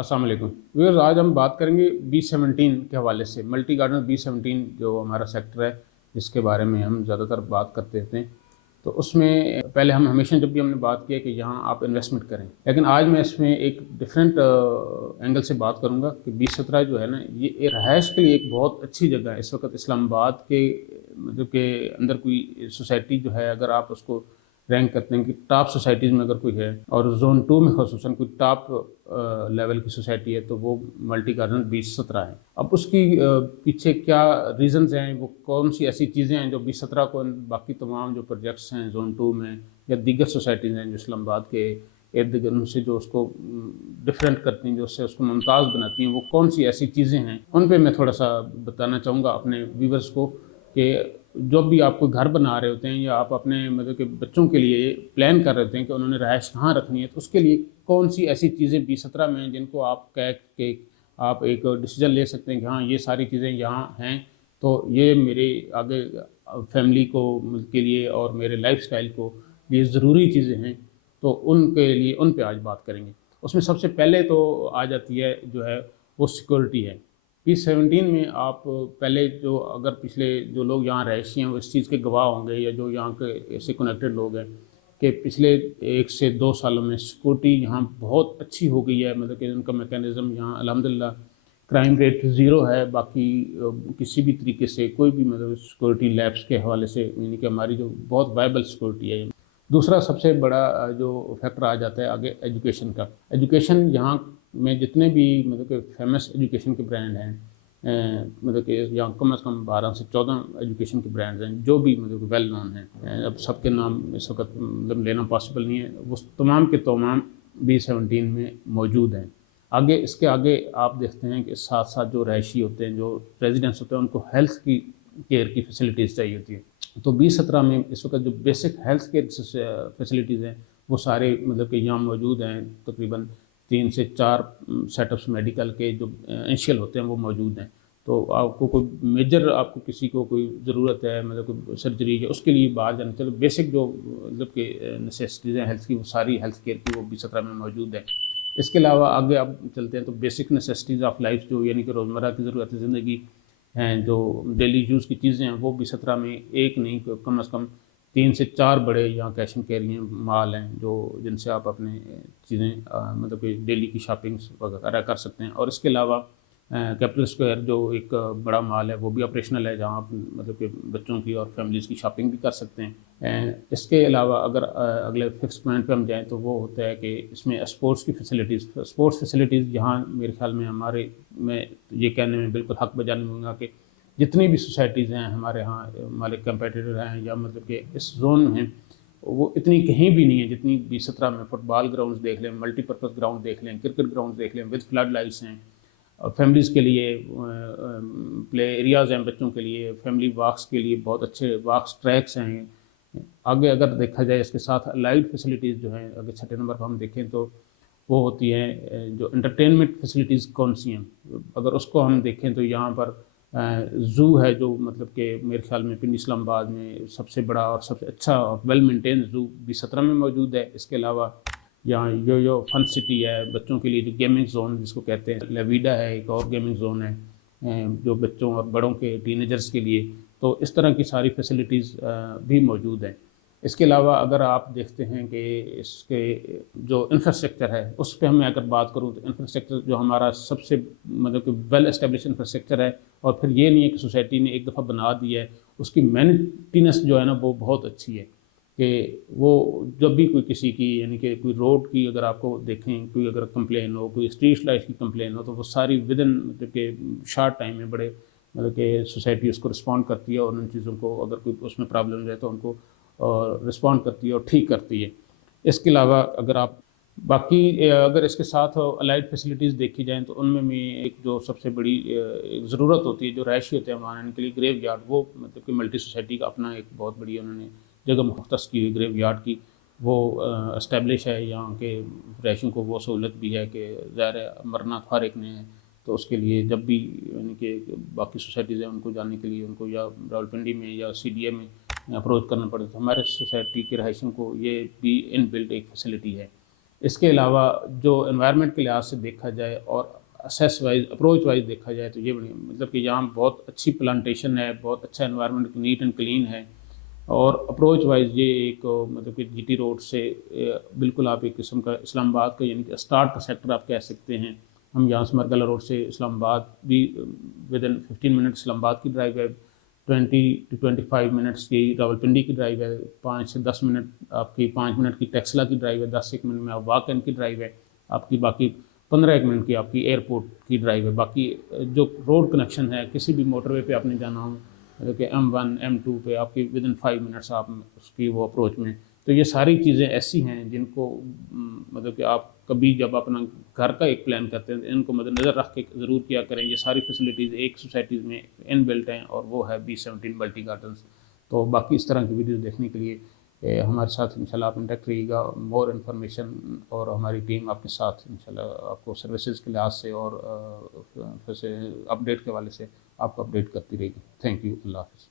अस्सलाम वालेकुम व्यूअर्स, आज हम बात करेंगे B17 के हवाले से। मल्टी गार्डन B17 जो हमारा सेक्टर है, जिसके बारे में हम ज़्यादातर बात करते रहते हैं, तो उसमें पहले हम हमेशा जब भी हमने बात की है कि यहाँ आप इन्वेस्टमेंट करें, लेकिन आज मैं इसमें एक डिफरेंट एंगल से बात करूँगा कि B17 जो है ना, ये रहायश के लिए एक बहुत अच्छी जगह है। इस वक्त इस्लामाबाद के मतलब के अंदर कोई सोसाइटी जो है, अगर आप उसको रैंक करते हैं कि टॉप सोसाइटीज़ में अगर कोई है और जोन 2 में खसूसन कोई टॉप लेवल की सोसाइटी है, तो वो मल्टी गार्डन B17 है। अब उसकी पीछे क्या रीज़न्स हैं, वो कौन सी ऐसी चीज़ें हैं जो B17 को बाकी तमाम जो प्रोजेक्ट्स हैं जोन 2 में या दीगर सोसाइटीज़ हैं जो इस्लामाबाद के इर्द गिर्द उनसे जो उसको डिफरेंट करती हैं, जो उससे उसको मुमताज़ बनाती हैं, वो कौन सी ऐसी चीज़ें हैं, उन पे मैं थोड़ा सा बताना चाहूँगा अपने व्यूवर्स को कि जब भी आप कोई घर बना रहे होते हैं या आप अपने मतलब कि बच्चों के लिए प्लान कर रहे होते हैं कि उन्होंने रहायश कहाँ रखनी है, तो उसके लिए कौन सी ऐसी चीज़ें B17 में हैं जिनको आप कह के आप एक डिसीजन ले सकते हैं कि हाँ, ये सारी चीज़ें यहाँ हैं, तो ये मेरे आगे फैमिली को के लिए और मेरे लाइफस्टाइल को ये ज़रूरी चीज़ें हैं, तो उनके लिए उन पे आज बात करेंगे। उसमें सबसे पहले तो आ जाती है जो है वो सिक्योरिटी है। B17 में आप पहले जो अगर पिछले जो लोग यहाँ रहायशी हैं वो इस चीज़ के गवाह होंगे, या जो यहाँ के से कनेक्टेड लोग हैं, कि पिछले 1 से 2 सालों में सिक्योरिटी यहाँ बहुत अच्छी हो गई है। मतलब कि उनका मैकेनिज़्म यहाँ अल्हम्दुलिल्लाह क्राइम रेट ज़ीरो है। बाकी किसी भी तरीके से कोई भी मतलब सिक्योरिटी लैब्स के हवाले से, यानी कि हमारी जो बहुत वायबल सिक्योरिटी है। दूसरा सबसे बड़ा जो फैक्टर आ जाता है आगे एजुकेशन का। एजुकेशन यहाँ में जितने भी मतलब कि फेमस एजुकेशन के ब्रांड हैं, मतलब कि यहाँ कम से कम 12 से 14 एजुकेशन के ब्रांड्स हैं जो भी मतलब वेल नोन हैं। अब सबके नाम इस वक्त मतलब लेना पॉसिबल नहीं है, वो तमाम के तमाम B17 में मौजूद हैं। आगे इसके आगे आप देखते हैं कि साथ साथ जो रहायशी होते हैं, जो रेजिडेंट्स होते हैं, उनको हेल्थ की केयर की फैसिलिटीज़ चाहिए होती है। तो B17 में इस वक्त जो बेसिक हेल्थ केयर फैसिलिटीज़ हैं वो सारे मतलब कि यहाँ मौजूद हैं। तकरीबन 3 से 4 सेटअप्स मेडिकल के जो इनिशियल होते हैं वो मौजूद हैं। तो आपको कोई मेजर आपको किसी को कोई ज़रूरत है, मतलब कोई सर्जरी है, उसके लिए बाहर जाना, चलो बेसिक जो मतलब कि नेसेसिटीज़ हैं हेल्थ की, वो सारी हेल्थ केयर की वो B17 में मौजूद है। इसके अलावा आगे आप चलते हैं तो बेसिक नेसेसिटीज़ ऑफ लाइफ जो यानी कि रोज़मर्रा की ज़रूरत ज़िंदगी हैं, जो डेली यूज़ की चीज़ें हैं, वो B17 में एक नहीं कम से कम 3 से 4 बड़े यहाँ कैश एंड कैरी मॉल हैं, जो जिनसे आप अपने चीज़ें मतलब कि डेली की शॉपिंग्स वगैरह कर सकते हैं। और इसके अलावा कैपिटल स्क्वायर जो एक बड़ा मॉल है वो भी ऑपरेशनल है, जहाँ आप मतलब कि बच्चों की और फैमिलीज़ की शॉपिंग भी कर सकते हैं। इसके अलावा अगर अगले फिफ्थ पॉइंट पे हम जाएँ तो वो होता है कि इसमें स्पोर्ट्स की फैसिलिटीज़ यहाँ मेरे ख्याल में हमारे मैं ये कहने में बिल्कुल हक बजाने दूँगा कि जितनी भी सोसाइटीज़ हैं हमारे यहाँ, हमारे कंपेटिटर हैं या मतलब कि इस जोन में हैं, वो इतनी कहीं भी नहीं है जितनी B17 में। फुटबॉल ग्राउंड्स देख लें, मल्टीपर्पज़ ग्राउंड देख लें, क्रिकेट ग्राउंड देख लें विद फ्लड लाइट्स हैं, और फैमिलीज़ के लिए प्ले एरियाज़ हैं, बच्चों के लिए फैमिली वॉक्स के लिए बहुत अच्छे वॉक्स ट्रैक्स हैं। आगे अगर देखा जाए इसके साथ अलाइड फैसिलिटीज़ जो हैं, अगर छठे नंबर पर हम देखें तो वो होती हैं जो एंटरटेनमेंट फैसिलिटीज़ कौन सी हैं। अगर उसको हम देखें तो यहाँ पर ज़ू है, जो मतलब कि मेरे ख्याल में पिंडी इस्लामाबाद में सबसे बड़ा और सबसे अच्छा और वेल मेंटेन ज़ू B17 में मौजूद है। इसके अलावा यहाँ यो फन सिटी है, बच्चों के लिए जो गेमिंग जोन जिसको कहते हैं, लेविडा है एक और गेमिंग जोन है जो बच्चों और बड़ों के टीनेजर्स के लिए। तो इस तरह की सारी फैसिलिटीज़ भी मौजूद हैं। इसके अलावा अगर आप देखते हैं कि इसके जो इंफ्रास्ट्रक्चर है उस पर मैं अगर बात करूँ तो इंफ्रास्ट्रक्चर जो हमारा सबसे मतलब कि वेल एस्टेब्लिश इंफ्रास्ट्रक्चर है, और फिर ये नहीं है कि सोसाइटी ने एक दफ़ा बना दी है, उसकी मेंटेनेंस जो है ना वो बहुत अच्छी है। कि वो जब भी कोई किसी की यानी कि कोई रोड की अगर आपको देखें, कोई अगर कंप्लेन हो, कोई स्ट्रीट लाइट की कंप्लेन हो, तो वो सारी विद इन मतलब कि शॉर्ट टाइम में बड़े मतलब कि सोसाइटी उसको रिस्पॉन्ड करती है, और उन चीज़ों को अगर कोई उसमें प्रॉब्लम है तो उनको रिस्पॉन्ड करती है और ठीक करती है। इसके अलावा अगर आप बाकी अगर इसके साथ अलाइड फैसिलिटीज़ देखी जाएँ तो उनमें भी एक जो सबसे बड़ी एक ज़रूरत होती है, जो रहायशी होते हैं वहाँ रहने के लिए, ग्रेव यार्ड। वो मतलब कि मल्टी सोसाइटी का अपना एक बहुत बड़ी उन्होंने जगह मुख्तस की हुई ग्रेव यार्ड की, वो इस्टेब्लिश है। यहाँ के रहायशियों को वो सहूलत भी है कि ज़ाहिर है मरना तो हर एक ने है, तो उसके लिए जब भी यानी कि बाकी सोसाइटीज़ हैं उनको जाने के लिए उनको या रावलपिंडी में या CDA में अप्रोच करना पड़ता है। हमारे सोसाइटी के रहायशियों को ये भी इन बिल्ट एक फैसिलिटी है। اس کے علاوہ جو انوائرمنٹ کے لحاظ سے دیکھا جائے اور اسیس وائز اپروچ وائز دیکھا جائے تو یہ بڑی مطلب کہ یہاں بہت اچھی پلانٹیشن ہے، بہت اچھا انوائرمنٹ نیٹ اینڈ کلین ہے، اور اپروچ وائز یہ ایک مطلب کہ جی ٹی روڈ سے بالکل آپ ایک قسم کا اسلام آباد کا یعنی کہ اسٹارٹ کا سیکٹر آپ کہہ سکتے ہیں۔ ہم یہاں سے مرگلہ روڈ سے اسلام آباد بھی ود ان 15 منٹ اسلام آباد کی ڈرائیو ہے، 20 to 25 منٹس کی راولپنڈی کی ڈرائیو ہے، 5 سے 10 منٹ آپ کی 5 منٹ کی ٹیکسلا کی ڈرائیو ہے، 10 منٹ میں آپ واک ان کی ڈرائیو ہے آپ کی، باقی 15 منٹ کی آپ کی ایئرپورٹ کی ڈرائیو ہے۔ باقی جو روڈ کنیکشن ہے کسی بھی موٹر وے پہ آپ نے جانا ہو مطلب کہ M1 M2 پہ آپ کی ود ان 5 منٹس آپ اس کی وہ اپروچ میں، تو یہ ساری چیزیں ایسی ہیں جن کو مطلب کہ آپ کبھی جب اپنا گھر کا ایک پلان کرتے ہیں ان کو مد نظر رکھ کے ضرور کیا کریں۔ یہ ساری فیسلٹیز ایک سوسائٹیز میں ان بلٹ ہیں اور وہ ہے B17 ملٹی گارڈنز۔ تو باقی اس طرح کی ویڈیوز دیکھنے کے لیے ہمارے ساتھ انشاءاللہ آپ انٹیکٹ رہیے گا، مور انفارمیشن اور ہماری ٹیم آپ کے ساتھ انشاءاللہ آپ کو سروسز کے لحاظ سے اور اپڈیٹ کے حوالے سے آپ کو اپڈیٹ کرتی رہے گی۔ تھینک یو، اللہ حافظ۔